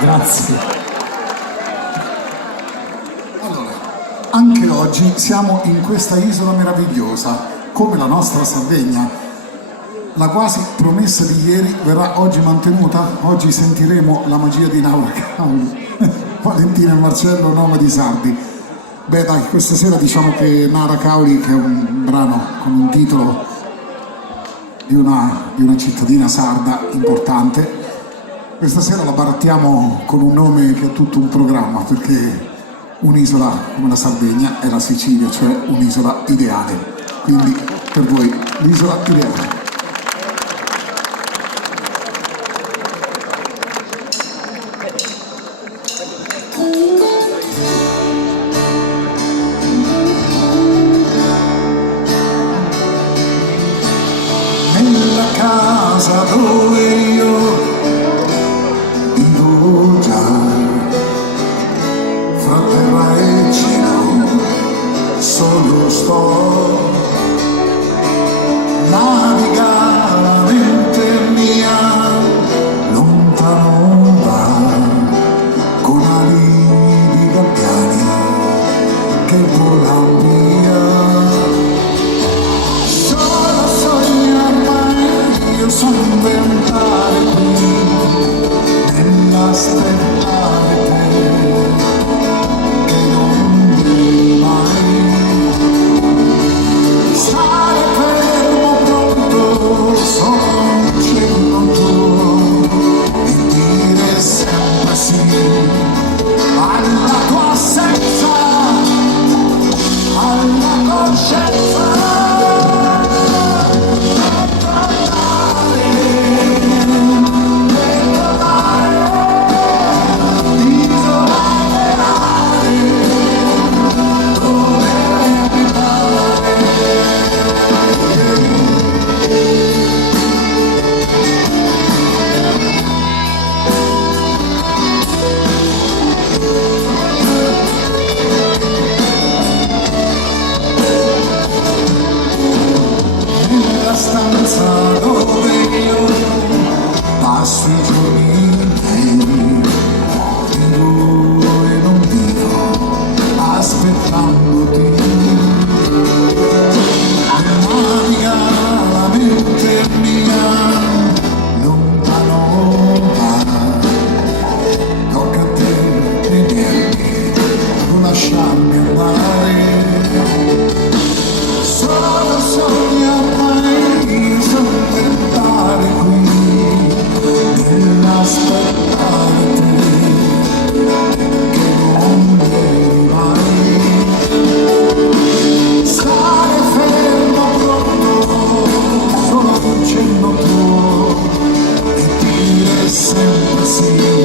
Grazie. Allora, anche oggi siamo in questa isola meravigliosa, come la nostra Sardegna. La quasi promessa di ieri verrà oggi mantenuta? Oggi sentiremo la magia di Laura Cauli, Valentina e Marcello, nomadi sardi. Beh dai, questa sera diciamo che Nara Cauli, che è un brano con un titolo di una cittadina sarda importante, questa sera la barattiamo con un nome che ha tutto un programma, perché un'isola come la Sardegna è la Sicilia, cioè un'isola ideale. Quindi per voi l'isola ideale. Nella casa dove io vivo già, fra terra e cielo, solo sto, naviga la mente mia, lontano va, con ali di gabbiani che volano via. Solo sogna mai, io sono inventare qui, nell'aspettare te, che non vieni mai. Stare fermo pronto, solo un cenno tuo, e dire sempre sì alla tua assenza, alla coscienza. Nella stanza dove io passo i giorni interi, vivo e non vivo, aspettandoti. Naviga la mente mia, lontano va, tocca a te tenermi, non lasciarmi andare. Solo sogna mai, sono tentare qui, nell'aspettare te, che non vieni mai. Stare fermo pronto, solo un cenno tuo, e dire sempre sì